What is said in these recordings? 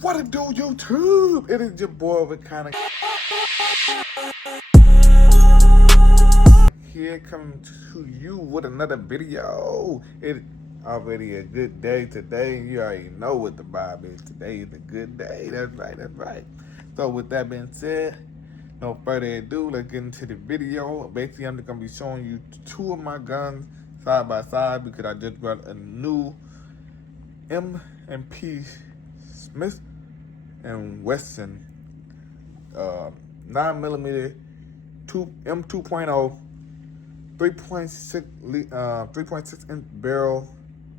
What it do, YouTube? It is your boy with kind of here coming to you with another video. It already a good day today. You already know what the vibe is. Today is a good day. That's right. That's right. So with that being said, no further ado, let's get into the video. Basically, I'm gonna be showing you two of my guns side by side because I just got a new M&P Smith and Wesson 9mm M2.0 3.6 inch barrel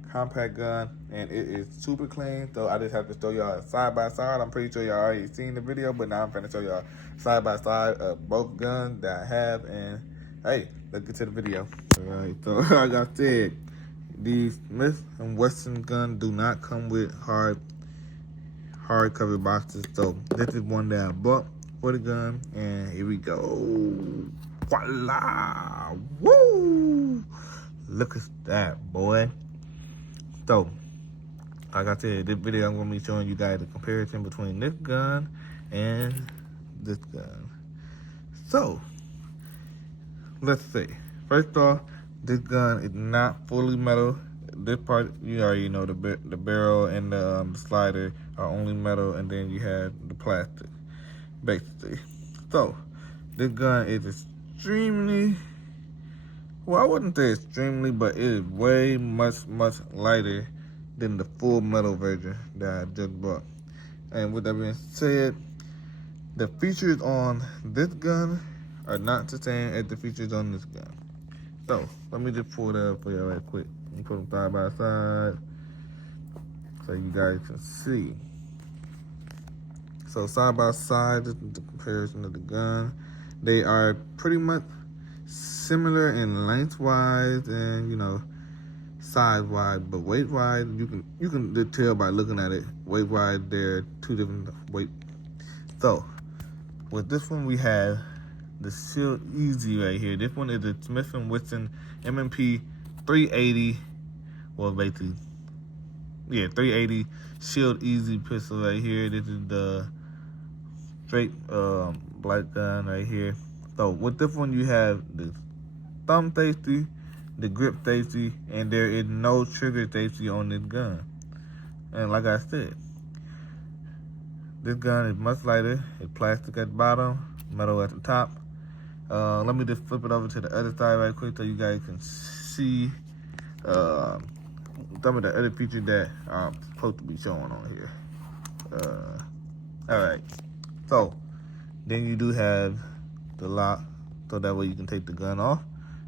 compact gun, and it is super clean. So I just have to show y'all side by side. I'm pretty sure y'all already seen the video, but now I'm gonna show y'all side by side of both guns that I have. And hey, let's get to the video. All right, so like I said, these Smith and Wesson guns do not come with hardcover boxes. So this is one that I bought for the gun, and here we go. Voila! Woo! Look at that, boy. So, like I said, this video I'm gonna be showing you guys the comparison between this gun and this gun. So, let's see. First off, this gun is not fully metal. This part, you already know, the barrel and the slider are only metal, and then you have the plastic, basically. So, this gun is extremely, well, I wouldn't say extremely, but it is way much lighter than the full metal version that I just bought. And with that being said, the features on this gun are not the same as the features on this gun. So, let me just pull that up for you right quick. Let me put them side by side so you guys can see. So, side by side, this is the comparison of the gun. They are pretty much similar in lengthwise and, you know, size-wise, but weight-wise, you can just tell by looking at it. Weight-wise, they're two different weight. So, with this one, we have the Shield Easy right here. This one is the Smith & Wesson M&P 380. Well, basically, yeah, 380 Shield Easy pistol right here. This is the straight black gun right here. So with this one, you have the thumb safety, the grip safety, and there is no trigger safety on this gun. And like I said, this gun is much lighter. It's plastic at the bottom, metal at the top. Let me just flip it over to the other side right quick so you guys can see some of the other features that I'm supposed to be showing on here. All right, so then you do have the lock, so that way you can take the gun off.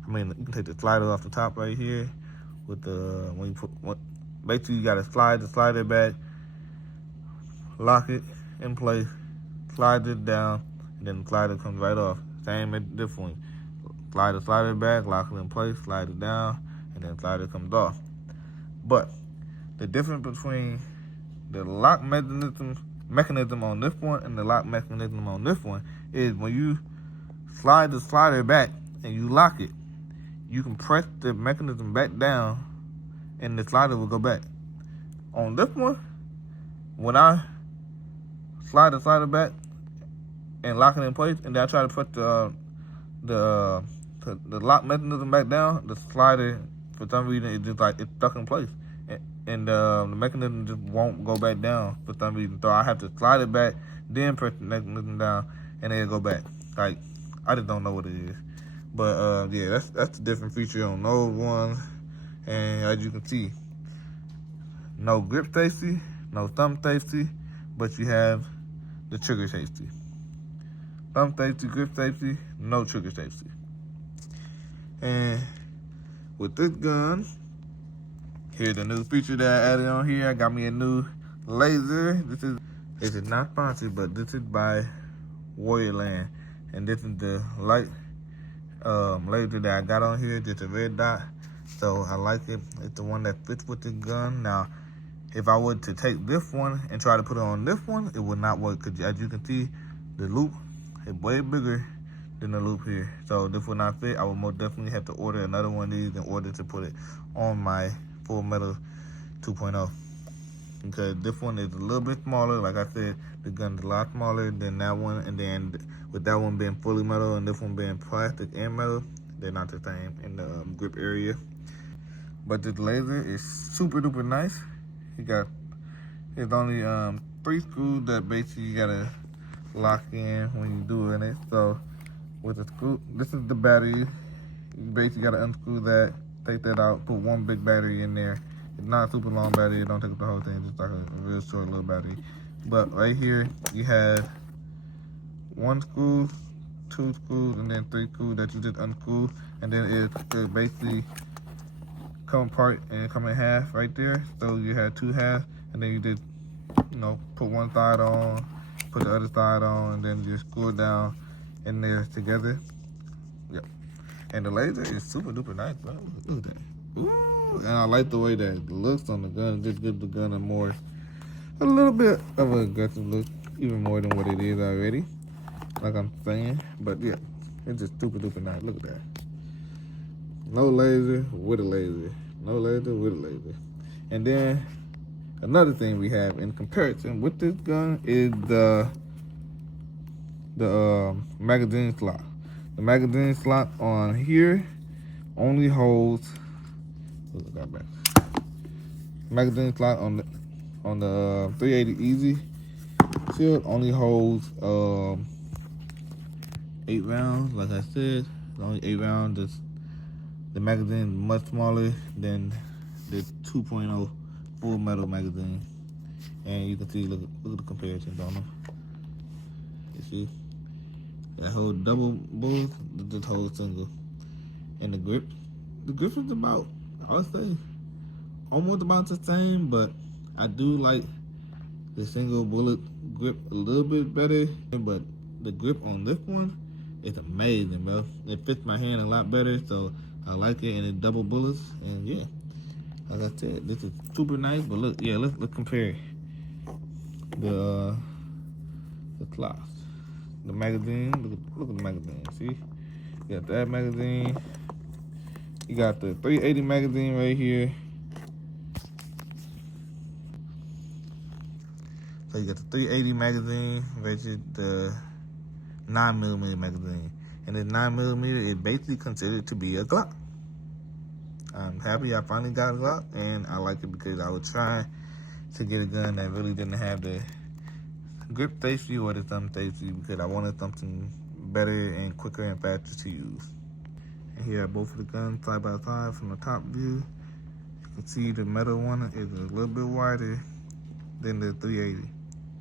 I mean, you can take the slider off the top right here with the, basically you gotta slide the slider back, lock it in place, slide it down, and then the slider comes right off. Same as this one. Slide the slider back, lock it in place, slide it down, and then the slider comes off. But the difference between the lock mechanism on this one and the lock mechanism on this one is when you slide the slider back and you lock it, you can press the mechanism back down and the slider will go back. On this one, when I slide the slider back and lock it in place, and then I try to put the lock mechanism back down, the slider, for some reason, it's just like it's stuck in place. And the mechanism just won't go back down for some reason. So I have to slide it back, then press the mechanism down, and then it'll go back. Like, I just don't know what it is. But yeah, that's the different feature on those ones. And as you can see, no grip safety, no thumb safety, but you have the trigger safety. Thumb safety, grip safety, no trigger safety. And with this gun, here's the new feature that I added on here. I got me a new laser. This is not sponsored, but this is by Warriorland. And this is the light laser that I got on here, just a red dot. So I like it. It's the one that fits with the gun. Now, if I were to take this one and try to put it on this one, it would not work, because as you can see, the loop is way bigger than the loop here. So this would not fit. I would most definitely have to order another one of these in order to put it on my full metal 2.0. because this one is a little bit smaller. Like I said, the gun's a lot smaller than that one, and then with that one being fully metal and this one being plastic and metal, they're not the same in the grip area. But this laser is super duper nice. It's only 3 screws that basically you gotta lock in when you doing it. So with the screw, this is the battery. You basically gotta unscrew that, take that out, put one big battery in there. It's not a super long battery, it don't take up the whole thing, just like a real short little battery. But right here, you have 1 screw, 2 screws, and then 3 screws that you just unscrew. And then it basically come apart and come in half right there. So you have 2 halves, and then you just, put one side on, put the other side on, and then just screw it down in there together. Yep. And the laser is super duper nice, bro. Look at that. Ooh, and I like the way that it looks on the gun. It just gives the gun a little bit of an aggressive look, even more than what it is already. Like I'm saying. But yeah, it's just super duper nice. Look at that. No laser with a laser. No laser with a laser. And then another thing we have in comparison with this gun is the magazine slot. The magazine slot on here only holds. Look at that back. Magazine slot on the 380 Easy shield only holds 8 rounds. Like I said, it's only 8 rounds. The magazine is much smaller than the 2.0 full metal magazine, and you can see look at the comparisons on them. You see that whole double bullet, this whole single, and the grip is about, I would say, almost about the same, but I do like the single bullet grip a little bit better. But the grip on this one is amazing, bro. It fits my hand a lot better, so I like it, and it's double bullets, and yeah, like I said, this is super nice. But look, yeah, let's compare the cloth, the magazine. Look at the magazine. See, you got that magazine. You got the 380 magazine right here. So you got the 380 magazine versus the 9mm magazine. And the 9mm is basically considered to be a Glock. I'm happy I finally got a Glock, and I like it because I was trying to get a gun that really didn't have the grip safety or the thumb safety, because I wanted something better and quicker and faster to use. And here are both of the guns side by side from the top view. You can see the metal one is a little bit wider than the 380.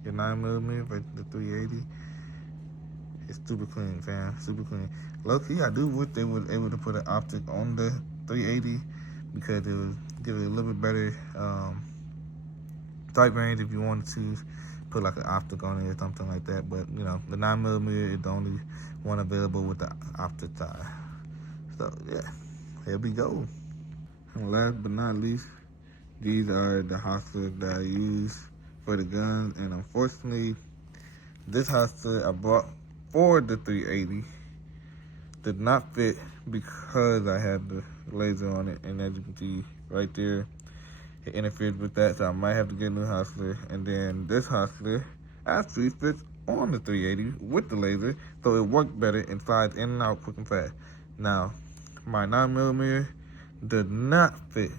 The 9mm versus the 380. It's super clean, fam. Super clean. Low key, I do wish they was able to put an optic on the 380 because it would give it a little bit better sight range if you wanted to put like an optic on it or something like that. But the 9mm is the only one available with the optic side. So yeah, here we go. And last but not least, these are the holsters that I use for the guns, and unfortunately, this holster I bought for the 380 did not fit because I had the laser on it, and as you can see right there, it interferes with that, so I might have to get a new holster. And then this holster actually fits on the 380 with the laser, so it worked better and slides in and out quick and fast. Now, my 9mm did not fit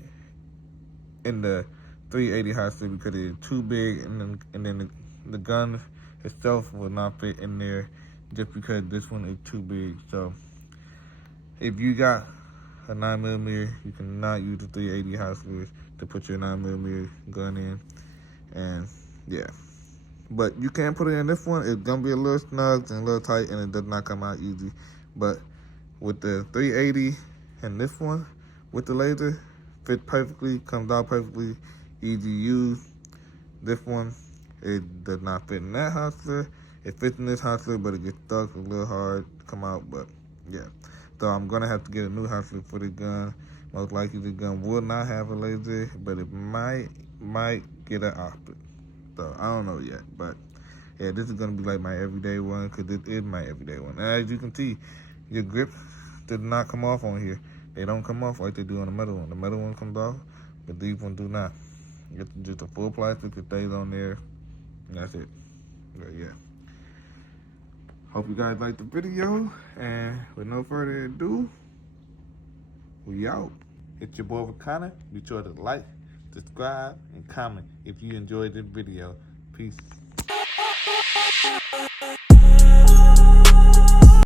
in the 380 holster because it is too big, and then the gun itself will not fit in there just because this one is too big. So if you got a 9mm, you cannot use the 380 holster to put your 9mm gun in. And yeah, but you can put it in this one. It's gonna be a little snug and a little tight, and it does not come out easy. But with the 380 and this one with the laser, fits perfectly, comes out perfectly, easy to use. This one, it does not fit in that holster. It fits in this holster, but it gets stuck, a little hard to come out. But yeah, so I'm gonna have to get a new holster for the gun. Most likely the gun will not have a laser, but it might get an optic. So I don't know yet, but yeah, this is gonna be like my everyday one, because this is my everyday one. And as you can see, your grip did not come off on here. They don't come off like they do on the metal one. The metal one comes off, but these ones do not. It's just a full plastic that stays on there. And that's it. But yeah. Hope you guys liked the video. And with no further ado, we out. It's your boy Wakana. Be sure to like, subscribe, and comment if you enjoyed this video. Peace.